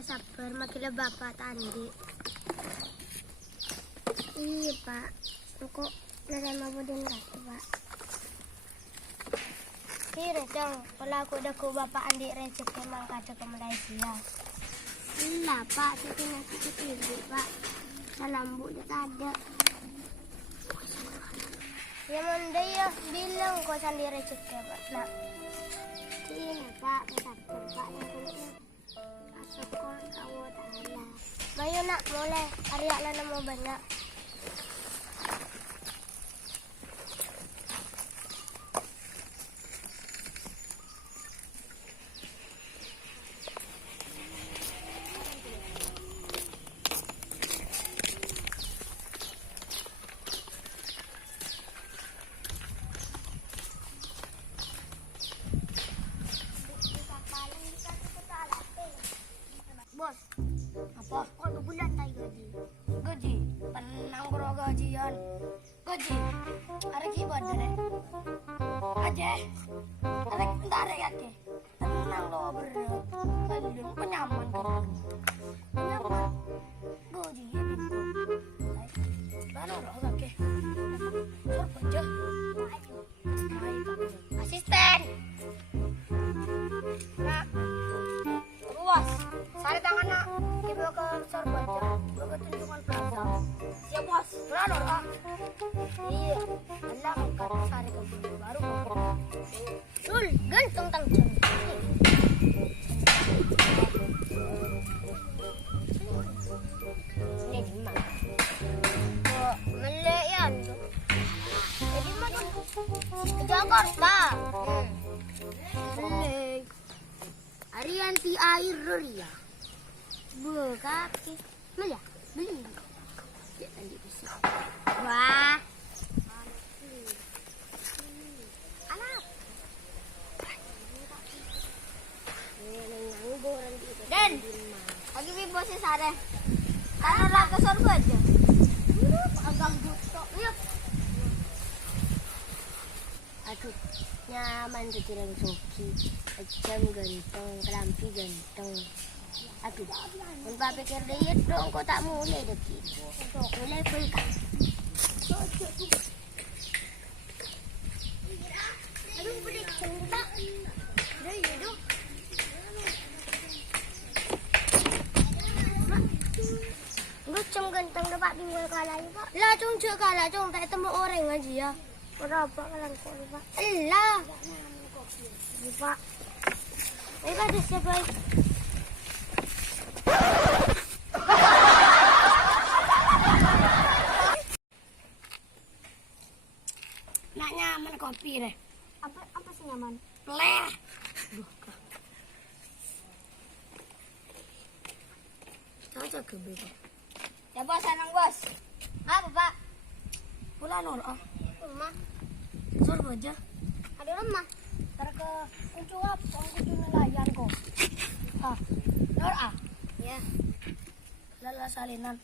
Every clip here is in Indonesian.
sabar makanya bapak tadi. Iya pak, kok nerima budin kaki pak. Iya dong, kalau aku udah ke bapak andi rezeki emang kaca ke Malaysia. Iya pak, saya tinggal sakit ibu pak. Salam bu udah ada. Ya manda ya bilang kok sandi rezeki pak. Nah, ini pak, sabar pak yang penting. Syukur Allah Ta'ala. Bayo nak, mulai. Arya lah nama banyak. Bos, apa? Kok 2 bulan tak gaji? Gaji? Penang bro gajian. Gaji? Ada kibat deh. Aja. Ada bentar ya ke. Tenang lo berat. Kalian penyaman kan? Penyaman. Gaji ya bintu. Baru lo oke. Kerja. Asisten. Nak. Luas. Sari tangan nak, kita ke Sarbaja, ke tunjungan plaza. Siap bos, berada kak? Iya, Allah angkat sari ke baru kok. Sul, gantung tangcang. Ini di mana? Kok meleyan tuh? Jadi mana? Ke Jakarta. Mele. Arianti air ria. Kaki. Mana? Beli. Ya tadi bisa. Wah. Anak. Dan lagi bibosnya sare. Karena lah ke sorba aja. Agak butok. Yuk. Aduh, nyaman tuh kira soki. Ecam ganteng, kelampi ganteng. Aduh, muka pikir diet dong, kok tak mulai deki. Mulai full kan. Aduh, pedik centak. Dah, ya dong. Lucung ganteng dapat tinggal kalah ya pak. Lah cung cek kalah cung, tak temu orang aja ya. Berapa kalang kok pak? Elah. Ya pak. Ini ada siapa? Nak nyaman kopi deh. Apa sih nyaman? Leh. Cocok ke bego. Ya bos, senang bos. Apa pak? Pulang nur ah. Rumah. Suruh aja. Ada rumah. Ntar ke kunci apa? Kunci nelayan kok. Ah, nur ah. Ya. Lala salinan.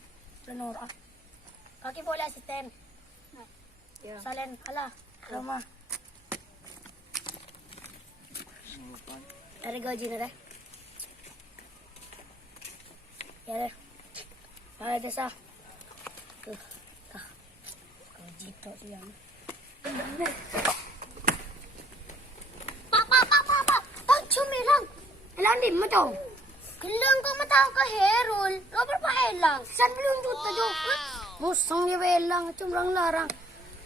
Nur ah. Kaki boleh asisten. Ya. Salin, alah, rumah. Dari gaji nih deh. Ya deh. Ada desa. Tuh, tah. Gaji tok siang. Pak. Tancu melang. Elang di macam. Kelang kau matau ke Herul. Lo berapa elang? San belum juta jo. Musang dia elang, cuma larang.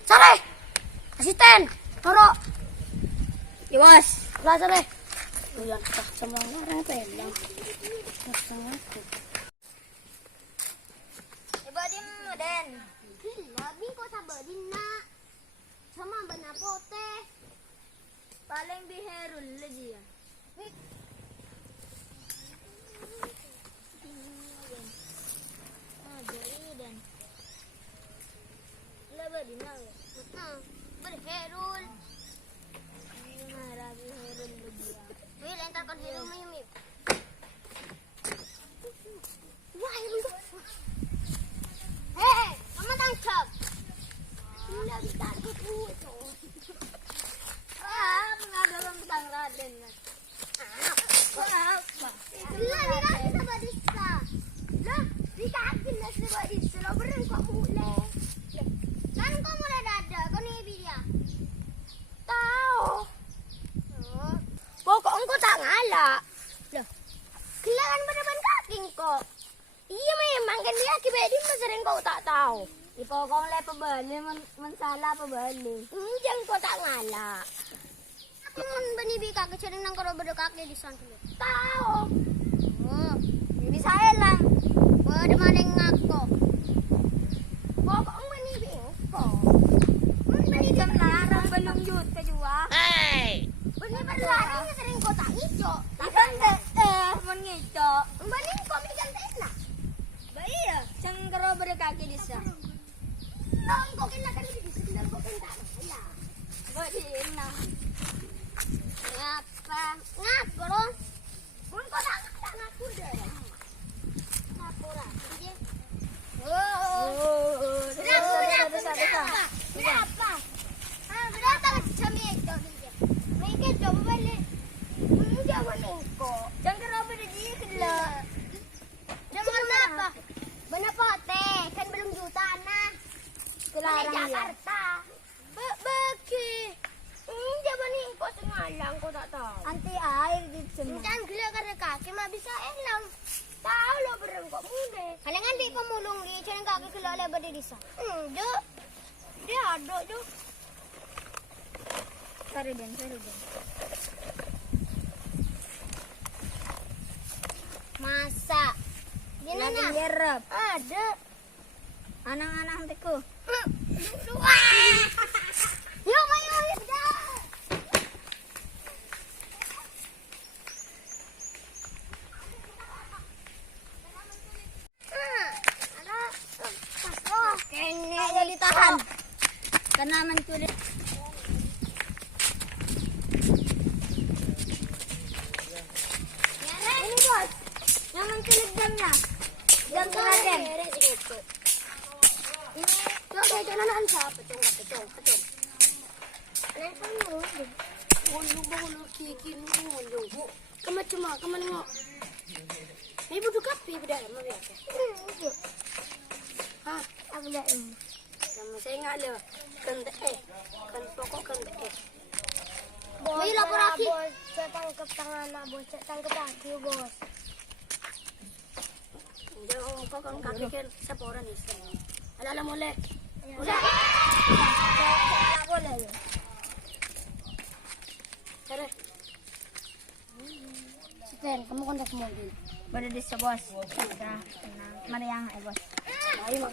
Sare, asisten, toro. Ya bos, lah sare. Ulang tak sama orang pelang. Musang aku. Ibadim den. Gila, bingko sabar nak. Sama benar pote. Paling biherul lagi ya. Berherul. Marah berherul dia. Wil entarkan herul mimi. Wah, itu. Hei, kamu tangkap. Sudah ditangkap itu. Ah, mengadang tentang Raden. Ah, apa? Sudah ditangkap sama dia. gila. Loh. Gila kan bener-bener kaking kok. Iya memang kan dia kibedi sering kau tak tahu. Ipokong le pabali mansala pabali. Diyan ko tak ngala. Mun banibi ka sering nang karo bedokak di sana. Tahu. Oh, bibi saya lang. Wala maling ngako. Pokong banibi ko. Mun banibi larang balong yut ka jua. Hey. Banibi larang sering ko tak ijo. Takante mun ngijo. Banin ko migantin na. Iya, sang karo bedokak di sana. Nang ko kinakan di sana ko kinta. Ya. Badin na. Ngapa? Ngapro? Mun ko nak ngaku deh. Ngapura? Jadi. Oh. Berapa? Berapa kami itu dia. Mereka coba balik. Jangan nengko. Jangan roba dia gila. Jangan apa? Berapa teh? Kan belum jutaan nah. Kelarang Jakarta. Bagi. Jangan nengko sengalang ko tak tahu. Anti air di sana. Jangan gila karena kaki mah bisa elang. Tahu lo berengkok muda. Kalengan di pemulung di jangan kaki kelala berde di sana. Dia ada jo. Sorry Ben. Masa. Dia nana. Nyerap. Ada. Anak-anak teku. Yo mayo dah. Kayaknya ditahan. Karena mencuri. Ini bos, yang menculik jamnya. Jam teladan. Ini coba jangan siapa pecong. Kenapa lu? Bulu kiki lu. Kamu cuma nengok. Ini butuh kafe beda sama biasa. Ah, aku dah Sama saya nggak ada kan pokok kan Bos, lapor lagi. Saya tangkap tangan nak bos, saya tangkap kaki bos. Jangan kau kan kaki kan siapa orang ni? Ala boleh. Boleh. Tak boleh. Cari. Sten, kamu kontak mobil. Pada di bos. Sudah tenang. Mari yang bos. Ayo.